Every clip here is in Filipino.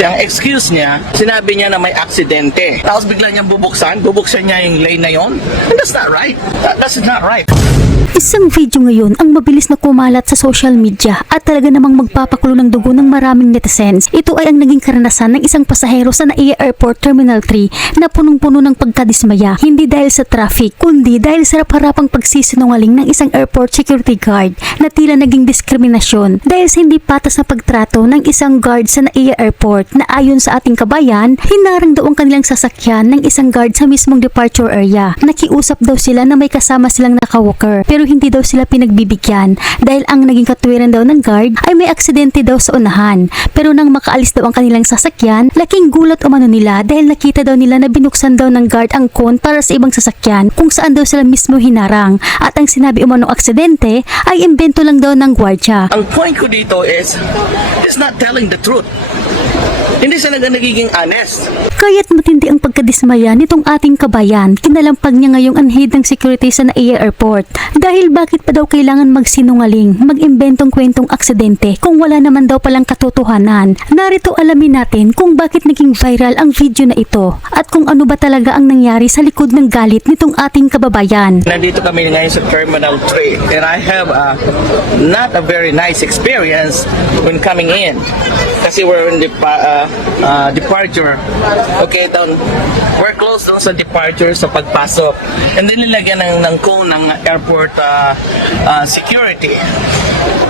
Ang excuse niya, sinabi niya na may aksidente. Tapos bigla niyang bubuksan niya yung lane na yon. And that's not right. That's not right. Isang video ngayon ang mabilis na kumalat sa social media at talaga namang magpapakulo ng dugo ng maraming netizens. Ito ay ang naging karanasan ng isang pasahero sa NAIA Airport Terminal 3 na punong-puno ng pagkadismaya. Hindi dahil sa traffic, kundi dahil sa harap-harapang pagsisinungaling ng isang airport security guard na tila naging diskriminasyon dahil sa hindi patas na pagtrato ng isang guard sa NAIA Airport na ayon sa ating kabayan, hinarang daw ang kanilang sasakyan ng isang guard sa mismong departure area. Nakiusap daw sila na may kasama silang naka-walker pero hindi daw sila pinagbibigyan dahil ang naging katwiran daw ng guard ay may aksidente daw sa unahan. Pero nang makaalis daw ang kanilang sasakyan, laking gulat umano nila dahil nakita daw nila na binuksan daw ng guard ang cone para sa ibang sasakyan kung saan daw sila mismo hinarang at ang sinabi umanong aksidente ay imbento lang daw ng gwardya. Ang point ko dito is, it's not telling the truth. Hindi siya nagiging honest. Kaya't matindi ang pagkadismaya nitong ating kabayan, kinalampag niya ngayong anhid ng security sa NAIA Airport. Dahil bakit pa daw kailangan magsinungaling, mag-imbentong kwentong aksidente kung wala naman daw palang katotohanan. Narito alamin natin kung bakit naging viral ang video na ito at kung ano ba talaga ang nangyari sa likod ng galit nitong ating kababayan. Nandito kami ngayon sa Terminal 3 and I have not a very nice experience when coming in. Kasi we're in the departure. Okay, we're close doon sa departure sa pagpasok. And then nilagyan ng cone ng airport security.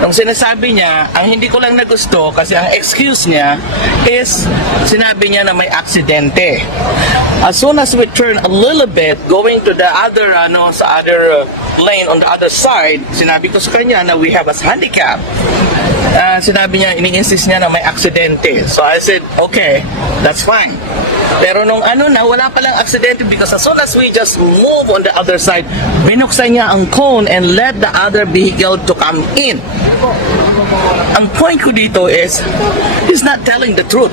Nung sinasabi niya, ang hindi ko lang nagusto kasi ang excuse niya is sinabi niya na may aksidente. As soon as we turn a little bit going to the other sa other lane on the other side, sinabi ko sa kanya na we have a handicap. Sinabi niya, ini-insist niya na may aksidente. So I said, okay, that's fine. Pero nung wala palang aksidente because as soon as we just move on the other side, binuksan niya ang cone and let the other vehicle to come in. Ang point ko dito is, he's not telling the truth.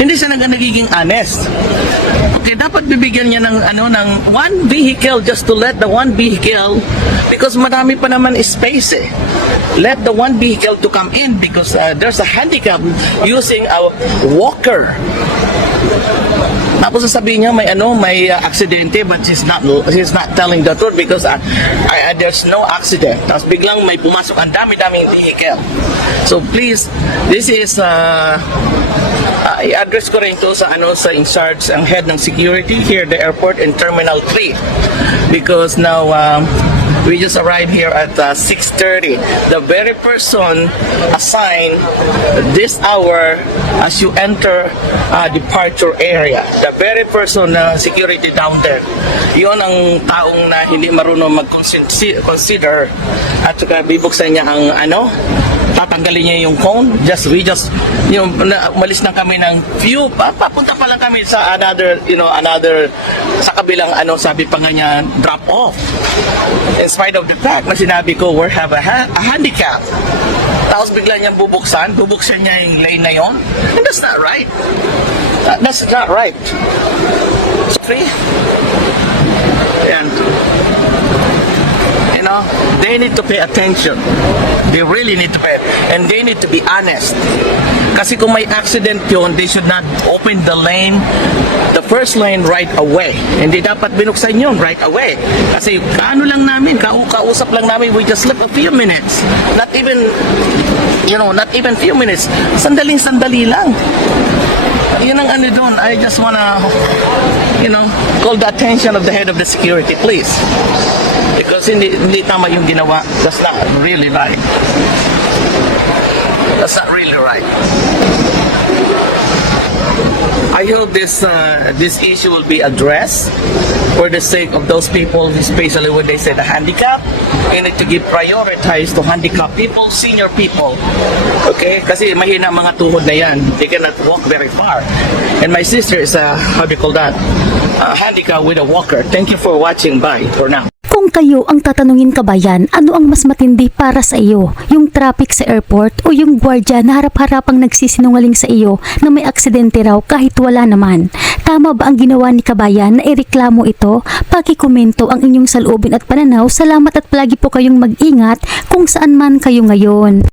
Hindi siya nagiging honest. Okay, dapat bibigyan niya ng one vehicle just to let the one vehicle because marami pa naman space eh. Let the one vehicle to come in because there's a handicap using a walker. Tapos sasabihin niya may aksidente but she's not telling the truth because there's no accident. Tapos biglang may pumasok ang dami-daming vehicle. So please, this is i-address ko rin to sa in charge ang head ng security here at the airport in Terminal 3 because now we just arrived here at 6:30. The very person assigned this hour as you enter departure area, the very person security down there, yun ang taong na hindi marunong mag-consider at saka bibuksan niya ang tatanggalin niya yung cone. Umalis na kami ng few, papunta pa lang kami sa another sa kabilang sabi pa nga niya drop off. In spite of the fact na sinabi ko we have a handicap. Tapos bigla niyang bubuksan niya yung lane na yon. And that's not right. That's not right. Sorry. And they need to pay attention. They really need to pay, and they need to be honest. Kasi kung may accident yun, they should not open the lane, the first lane right away. Hindi dapat binuksan yun right away. Kasi lang namin, kausap lang namin, we just slept a few minutes. Not even few minutes. Sandaling-sandali lang. Yun ang doon. I just wanna, call the attention of the head of the security, please. Because hindi tama yung ginawa. That's not really right. That's not really right. I hope this issue will be addressed for the sake of those people, especially when they say the handicap. We need to give priority to handicapped people, senior people. Okay? Kasi mahina mga tuhod na yan. They cannot walk very far. And my sister is handicapped with a walker. Thank you for watching. Bye for now. Kung kayo ang tatanungin kabayan, ano ang mas matindi para sa iyo? Yung traffic sa airport o yung gwardya na harap-harapang nagsisinungaling sa iyo na may aksidente raw kahit wala naman? Tama ba ang ginawa ni kabayan na ireklamo ito? Pakikomento ang inyong saloobin at pananaw. Salamat at palagi po kayong mag-ingat kung saan man kayo ngayon.